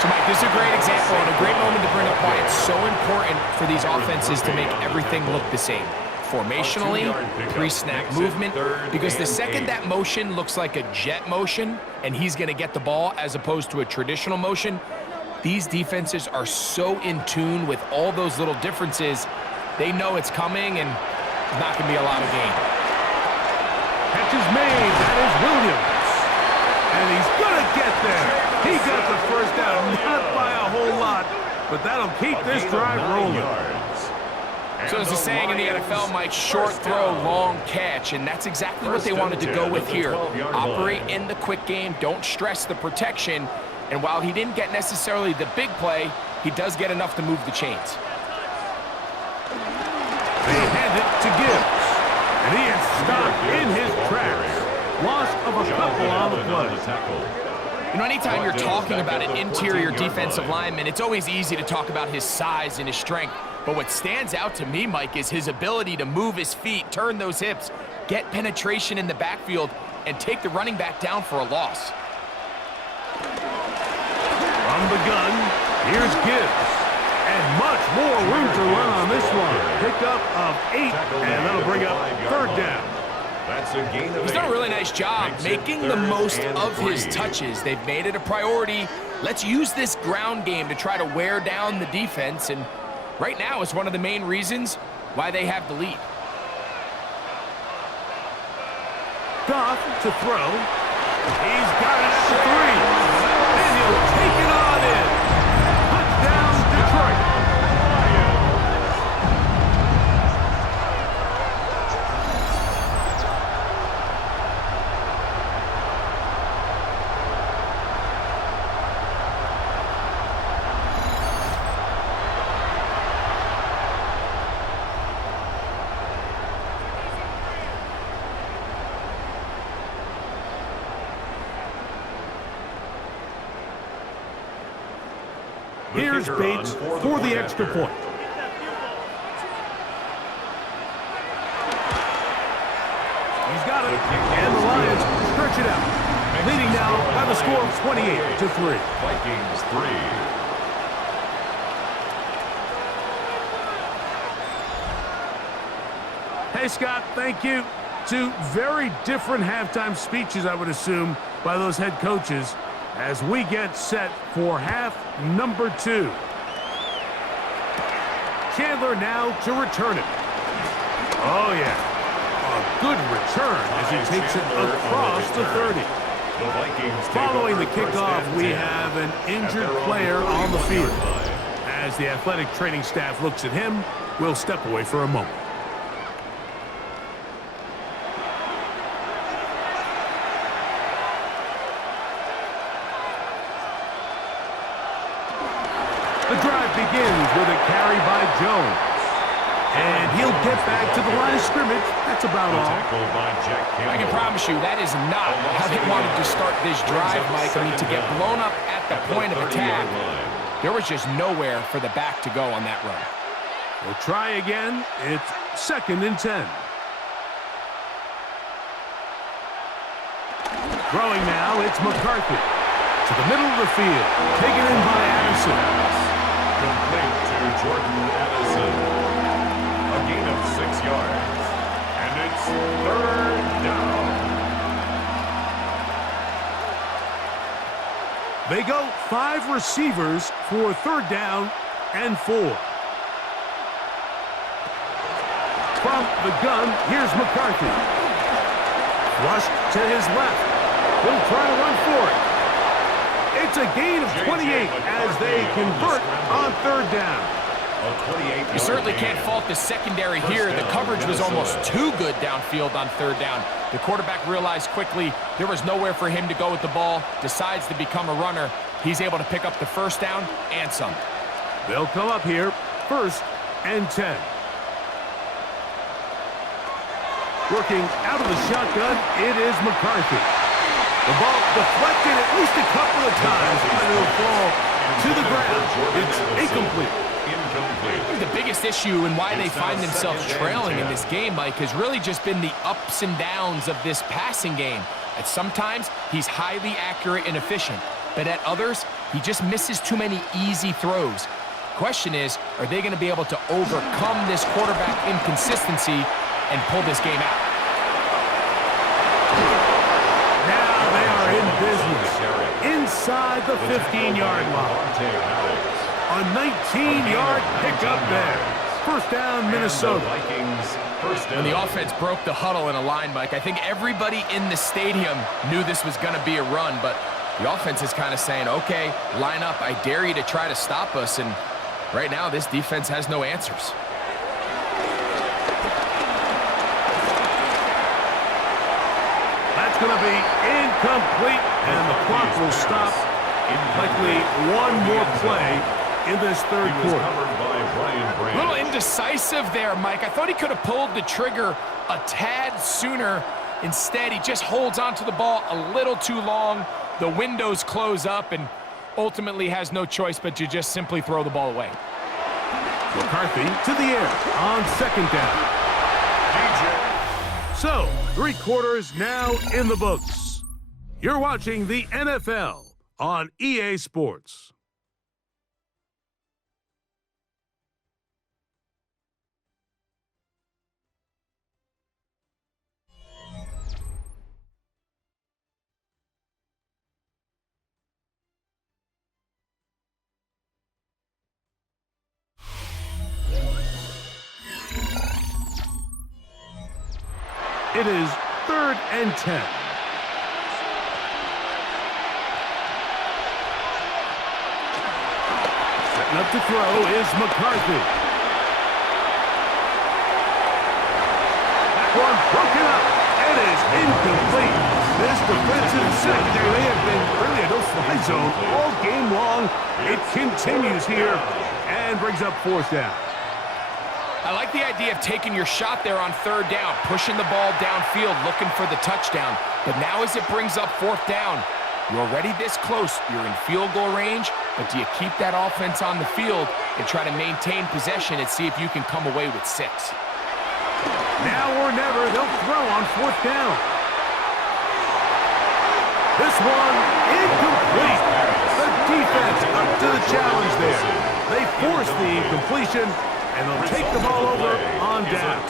So, Mike, this is a great example and a great moment to bring up why it's so important for these offenses to make everything look the same. Formationally, pre-snap movement, because the second that motion looks like a jet motion and he's going to get the ball as opposed to a traditional motion, these defenses are so in tune with all those little differences, they know it's coming and it's not going to be a lot of gain. Catch is made. That is Williams. And he's going to get there. He got the first down, not by a whole lot, but that'll keep this drive rolling. So there's a saying in the NFL, Mike, short throw, long catch, and that's exactly what they wanted to go with here. Operate in the quick game, don't stress the protection, and while he didn't get necessarily the big play, he does get enough to move the chains. They hand it to Gibbs, and he is stopped in his tracks. Loss of a couple on the play. You know, anytime you're talking about an interior defensive lineman, it's always easy to talk about his size and his strength. But what stands out to me, Mike, is his ability to move his feet, turn those hips, get penetration in the backfield, and take the running back down for a loss. From the gun, here's Gibbs. And much more room to run on this one. Pickup of 8, and that'll bring up third down. That's a gain of He's done a really nice job making the most of his touches. They've made it a priority. Let's use this ground game to try to wear down the defense, and right now is one of the main reasons why they have the lead. Goff to throw. He's got it at the 3. And he'll take it on in. Touchdown, Detroit. Here's Bates for the extra point. He's got it, and the Lions stretch it out, leading now by the score of 28-3. Vikings 3. Hey, Scott, thank you. Two very different halftime speeches, I would assume, by those head coaches as we get set for half number 2. Chandler now to return it. Oh, yeah. A good return as he takes it across the 30. Following the kickoff, we have an injured player on the field. As the athletic training staff looks at him, we'll step away for a moment. The drive begins with a carry by Jones. And he'll get back to the line of scrimmage. That's about all. I can promise you that is not how they wanted to start this drive, Mike. I mean, to get blown up at the point of attack, there was just nowhere for the back to go on that run. We'll try again. It's 2nd and 10. Throwing now, it's McCarthy. To the middle of the field. Taken in by Addison. Complete to Jordan Addison. A gain of 6 yards. And it's 3rd down. They go 5 receivers for 3rd down and 4. From the gun, here's McCarthy. Flushed to his left. He'll try to run for it. It's a gain of 28 as they convert on 3rd down. You certainly can't fault the secondary here. The coverage was almost too good downfield on 3rd down. The quarterback realized quickly there was nowhere for him to go with the ball, decides to become a runner. He's able to pick up the 1st down and some. They'll come up here, 1st and 10. Working out of the shotgun, it is McCarthy. The ball deflected at least a couple of times, but it'll fall to the ground. It's incomplete. I think the biggest issue and why they find themselves trailing in this game, Mike, has really just been the ups and downs of this passing game. At sometimes, he's highly accurate and efficient, but at others, he just misses too many easy throws. Question is, are they going to be able to overcome this quarterback inconsistency and pull this game out? Now they are in business inside the 15-yard line. A 19-yard pickup there. 1st down, Minnesota. When the offense broke the huddle in a line, Mike, I think everybody in the stadium knew this was going to be a run, but the offense is kind of saying, okay, line up. I dare you to try to stop us, and right now this defense has no answers. That's going to be incomplete, and the clock will stop. Likely one more play in this 3rd quarter. A little indecisive there, Mike. I thought he could have pulled the trigger a tad sooner. Instead, he just holds onto the ball a little too long. The windows close up and ultimately has no choice but to just simply throw the ball away. McCarthy to the air on 2nd down. So, 3 quarters now in the books. You're watching the NFL on EA Sports. It is 3rd and 10. Setting up to throw is McCarthy. That one broken up. It is incomplete. This defensive secondary, they have been really a no-fly zone all game long. It continues here and brings up 4th down. I like the idea of taking your shot there on 3rd down, pushing the ball downfield, looking for the touchdown. But now as it brings up 4th down, You're already this close. You're in field goal range, but do you keep that offense on the field and try to maintain possession and see if you can come away with 6? Now or never, they'll throw on 4th down. This one, incomplete. The defense up to the challenge there. They force the incompletion, and they'll take the ball over on down.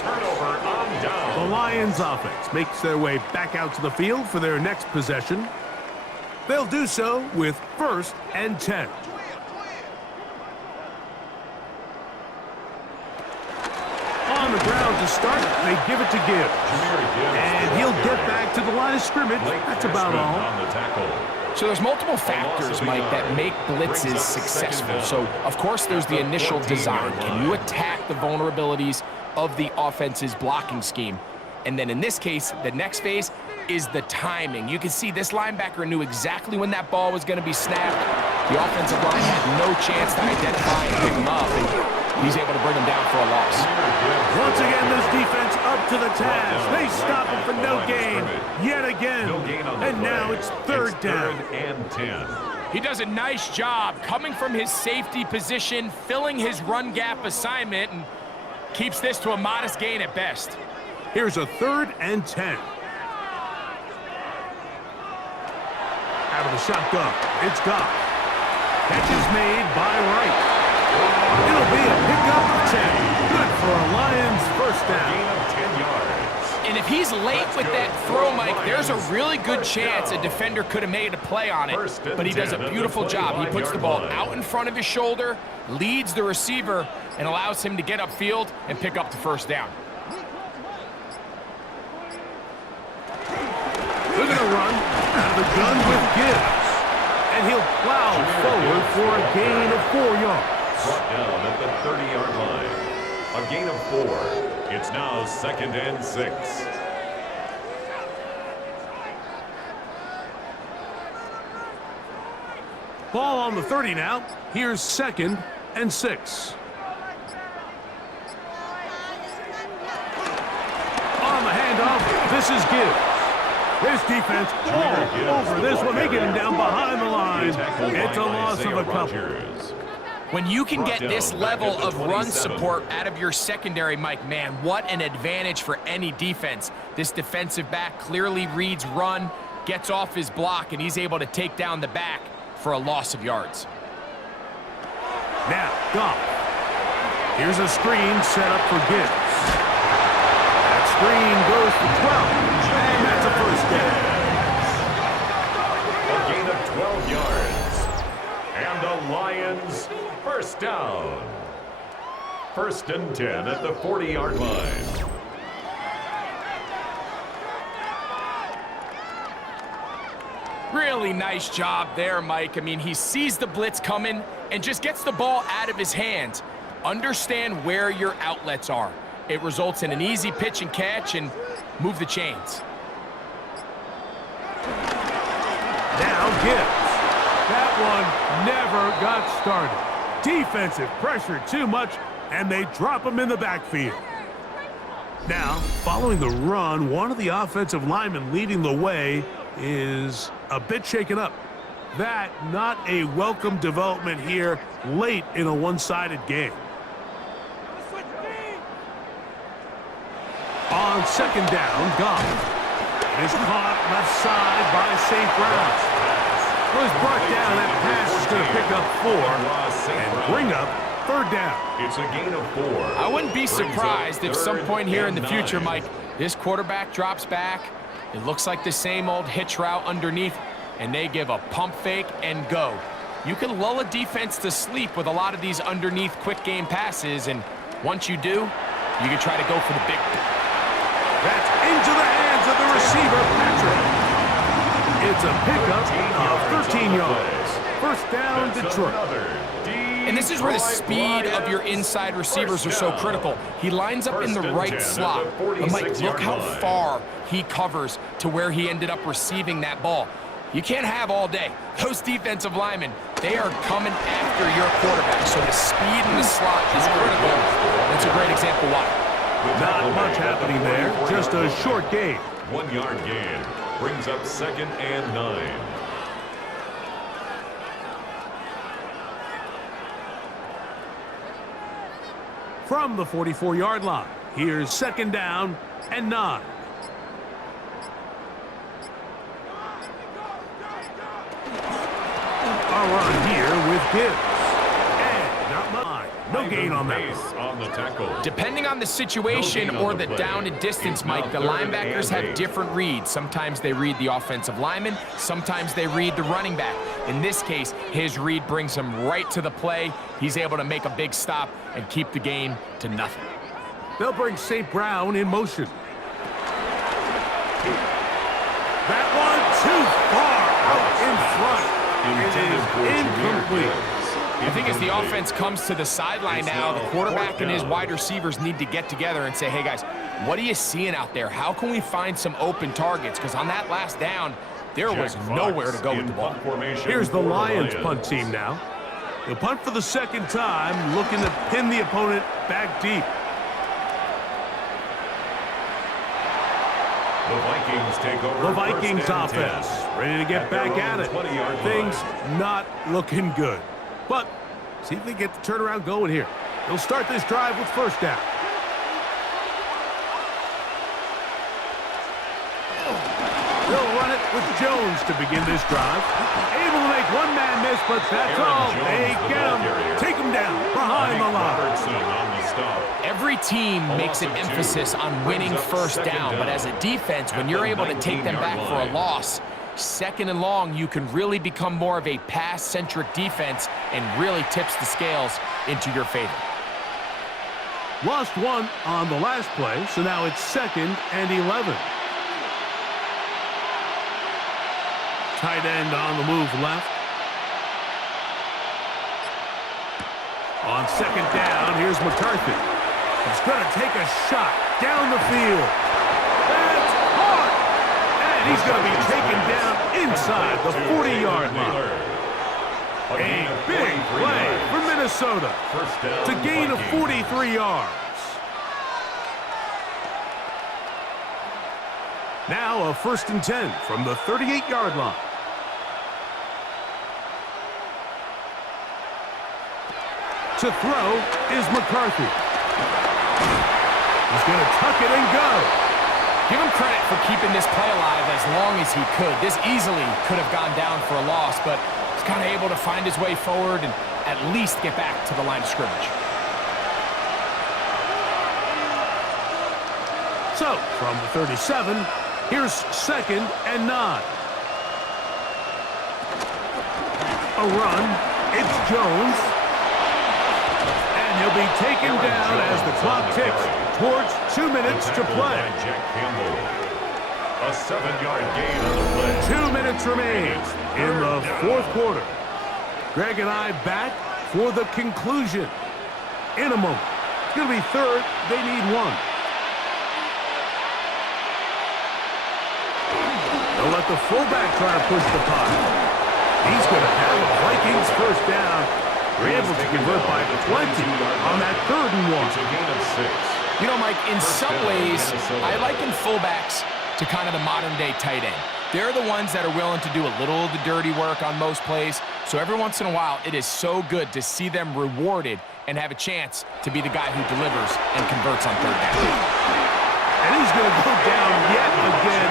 The Lions offense makes their way back out to the field for their next possession. They'll do so with 1st and 10. On the ground to start, they give it to Gibbs. And he'll get back to the line of scrimmage. That's about all. So there's multiple factors, Mike, that make blitzes successful. So, of course, there's the initial design. Can you attack the vulnerabilities of the offense's blocking scheme? And then in this case, the next phase is the timing. You can see this linebacker knew exactly when that ball was going to be snapped. The offensive line had no chance to identify and pick him up, and he's able to bring him down for a loss. Once again, this defense up to the task. They stop him for no gain yet again. And now it's 3rd down. And 10. He does a nice job coming from his safety position, filling his run gap assignment, and keeps this to a modest gain at best. Here's a 3rd and 10. Out of the shotgun, it's Goff. Catch is made by Wright. It'll be a pickup of 10. Good for a Lions 1st down. Gain of 10 yards. And if he's late with that throw, Mike, there's a really good chance a defender could have made a play on it. But he does a beautiful job. He puts the ball out in front of his shoulder, leads the receiver, and allows him to get upfield and pick up the 1st down. They're going to run out of the gun with Gibbs. And he'll plow forward for a gain of 4 yards. Brought down at the 30-yard line. A gain of 4. It's now 2nd and 6. Ball on the 30 now. Here's 2nd and 6. On the handoff, this is Gibbs. This defense all over this one. They get him down behind the line. It's a loss of a couple. When you can get this level of run support out of your secondary, Mike, man, what an advantage for any defense. This defensive back clearly reads run, gets off his block, and he's able to take down the back for a loss of yards. Now, Goff. Here's a screen set up for Gibbs. That screen goes for 12. And that's a 1st down. A gain of 12 yards. And the Lions 1st down. 1st and 10 at the 40-yard line. Really nice job there, Mike. I mean, he sees the blitz coming and just gets the ball out of his hands. Understand where your outlets are. It results in an easy pitch and catch and move the chains. Now Gibbs. That one never got started. Defensive pressure too much, and they drop him in the backfield. Now, following the run, one of the offensive linemen leading the way is a bit shaken up. That not a welcome development here late in a one-sided game. On 2nd down, Goff is caught left side by St. Brown. Was brought down. That pass is going to pick up 4 and bring up 3rd down. It's a gain of 4. I wouldn't be surprised if some point here in the future, Mike, this quarterback drops back. It looks like the same old hitch route underneath, and they give a pump fake and go. You can lull a defense to sleep with a lot of these underneath quick game passes, and once you do, you can try to go for the big. That's into the hands of the receiver, Patrick. It's a pickup of 13 yards. 1st down, Detroit. And this is where the speed of your inside receivers are so critical. He lines up in the right slot. But Mike, look how far he covers to where he ended up receiving that ball. You can't have all day. Those defensive linemen, they are coming after your quarterback. So the speed in the slot is critical. That's a great example why. Not much happening there. Just a short gain. 1 yard gain brings up 2nd and 9. from the 44-yard line. Here's 2nd down and 9. A run here with Gibbs. And not mine. No gain on that. On the tackle. Depending on the situation or the down and distance, Mike, the linebackers have different reads. Sometimes they read the offensive lineman. Sometimes they read the running back. In this case, his read brings him right to the play. He's able to make a big stop and keep the game to nothing. They'll bring St. Brown in motion. That one too far out in front. It is incomplete. I think as the offense comes to the sideline now, the quarterback and his wide receivers need to get together and say, hey, guys, what are you seeing out there? How can we find some open targets? Because on that last down, there was nowhere to go with the ball. Here's the Lions punt team now. They'll punt for the 2nd time, looking to pin the opponent back deep. The Vikings take over. The Vikings offense ready to get back at it. Things not looking good. But see if they get the turnaround going here. They'll start this drive with 1st down. They'll run it with Jones to begin this drive. Able to make one man miss, but that's all. They get him. Take him down behind the line. Every team makes an emphasis on winning 1st down, but as a defense, when you're able to take them back for a loss, 2nd and long, you can really become more of a pass-centric defense and really tips the scales into your favor. Lost one on the last play, so now it's 2nd and 11. Tight end on the move left. On 2nd down, here's McCarthy. He's going to take a shot down the field. That's hard. And he's going to be taken down inside the 40-yard line. A big play for Minnesota to gain of 43 yards. Now a 1st and 10 from the 38-yard line. To throw is McCarthy. He's going to tuck it and go. Give him credit for keeping this play alive as long as he could. This easily could have gone down for a loss, but he's kind of able to find his way forward and at least get back to the line of scrimmage. So, from the 37, here's 2nd and 9. A run. It's Jones. And he'll be taken down as the clock ticks towards 2 minutes to play. A 7-yard gain on the play. 2 minutes remain in the 4th quarter. Greg and I back for the conclusion in a moment. It's going to be 3rd. They need 1. They'll let the fullback try to push the pile. He's going to have a Vikings 1st down. They're able to convert by 20 on that 3rd and 1. It's a gain of 6. You know, Mike, in some ways, I liken fullbacks to kind of the modern-day tight end. They're the ones that are willing to do a little of the dirty work on most plays. So every once in a while, it is so good to see them rewarded and have a chance to be the guy who delivers and converts on 3rd down. And he's going to go down yet again.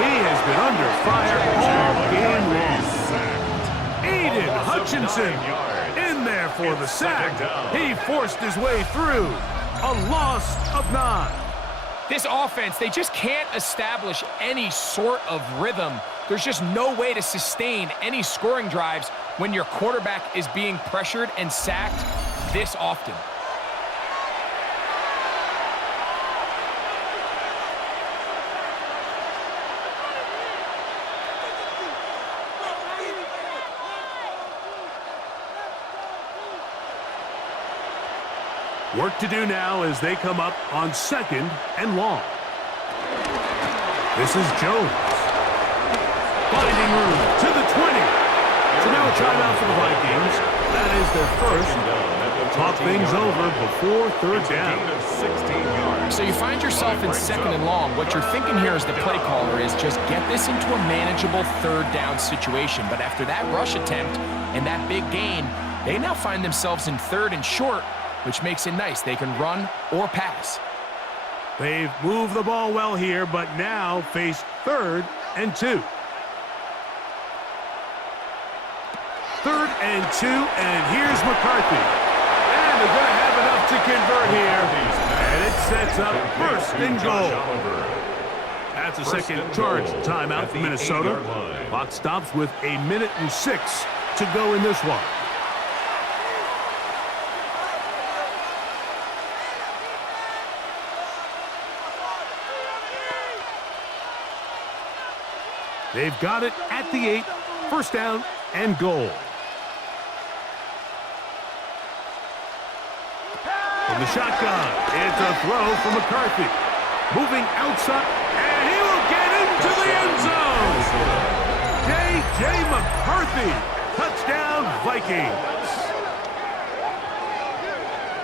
He has been under fire all game long. Aiden Hutchinson in there for the sack. He forced his way through. A loss of 9. This offense, they just can't establish any sort of rhythm. There's just no way to sustain any scoring drives when your quarterback is being pressured and sacked this often. Work to do now as they come up on 2nd and long. This is Jones. Finding room to the 20. So now a timeout for the Vikings. That is their 1st. Talk things over before 3rd down. So you find yourself in 2nd and long. What you're thinking here as the play caller is just get this into a manageable 3rd down situation. But after that rush attempt and that big gain, they now find themselves in 3rd and short which makes it nice. They can run or pass. They've moved the ball well here, but now face 3rd and 2. 3rd and 2, and here's McCarthy. And they're going to have enough to convert here. And it sets up 1st and goal. That's a second charge timeout for Minnesota. Clock stops with 1 minute and 6 to go in this one. They've got it at the 8, 1st down and goal. From the shotgun, it's a throw for McCarthy. Moving outside, and he will get into the end zone. J.J. McCarthy, touchdown Vikings.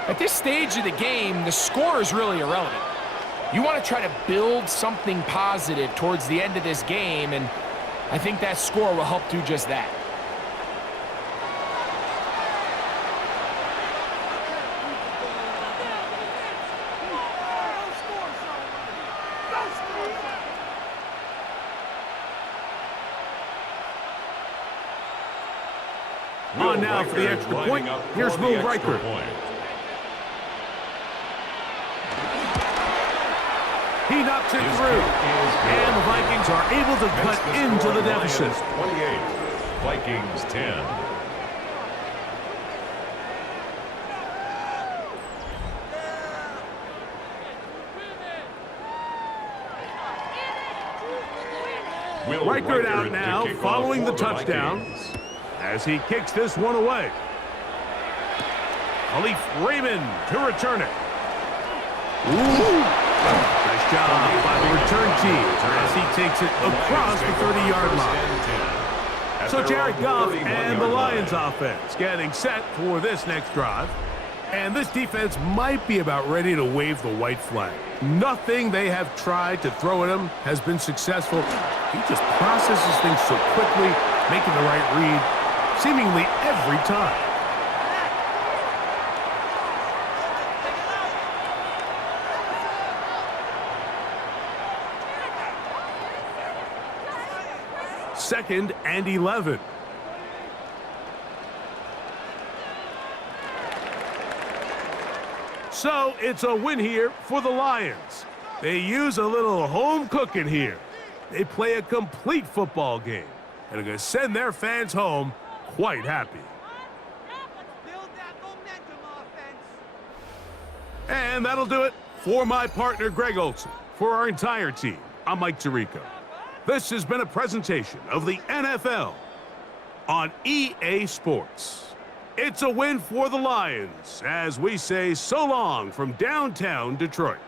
At this stage of the game, the score is really irrelevant. You want to try to build something positive towards the end of this game, and I think that score will help do just that. On now for the extra point. Here's Will Riker. He knocks it through. And the Vikings are able to cut into the deficit. 28, Vikings 10. Riker out now, following the touchdown, as he kicks this one away. Khalif Raymond to return it. Ooh. Nice job by the return team as he takes it across the 30-yard line. So Jared Goff and the Lions offense getting set for this next drive. And this defense might be about ready to wave the white flag. Nothing they have tried to throw at him has been successful. He just processes things so quickly, making the right read seemingly every time. Second and 11. So it's a win here for the Lions. They use a little home cooking here. They play a complete football game and are going to send their fans home quite happy. And that'll do it for my partner, Greg Olson. For our entire team, I'm Mike Tirico. This has been a presentation of the NFL on EA Sports. It's a win for the Lions as we say so long from downtown Detroit.